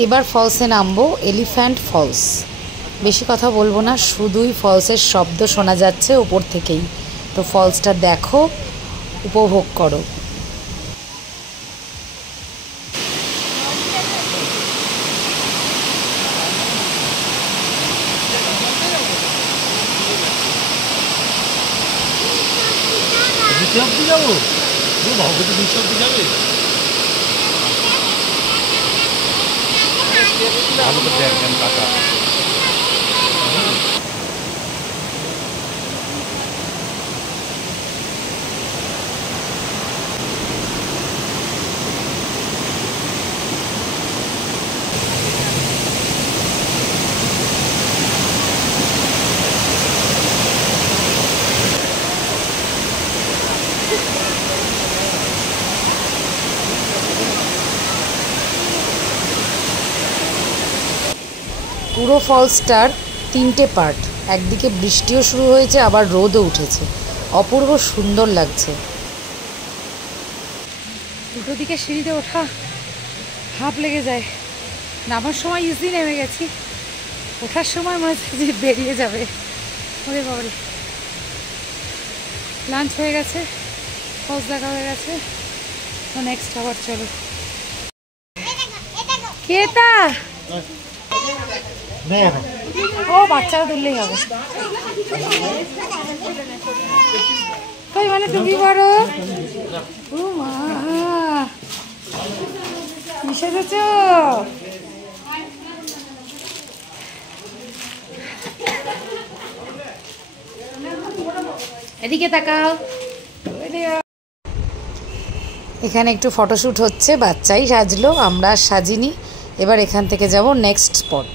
এবার ফলসে নামবো, elephant false. বেশি কথা বলবো না, শুধুই ফলসের শব্দ শোনা যাচ্ছে উপর থেকেই। তো ফলসটা দেখো, উপভোগ করো। পুরো ফলসটার 3টে পার্ট। একদিকে বৃষ্টিও শুরু হয়েছে, আবার রোদও উঠেছে। অপূর্ব সুন্দর লাগছে। দুটো দিকে সিঁড়িতে ওঠা হাঁপ লেগে যায়। নামার সময় ইজি নেমে গেছি, ওঠার সময় মনে হচ্ছে যে বেরিয়ে যাবে। ওরে বাবারে, লাঞ্চ হয়ে গেছে, ফলস দেখা হয়ে গেছে। তো নেক্সট আবার চলো। কেতা ও বাচ্চারা তুললেই হবে। তাই মানে তুমি বড় ও মা মিশেছ। এদিকে তাকাও। এখানে একটু ফটোশ্যুট হচ্ছে, বাচ্চাই সাজলো, আমরা সাজিনি। এবার এখান থেকে যাব নেক্সট স্পট।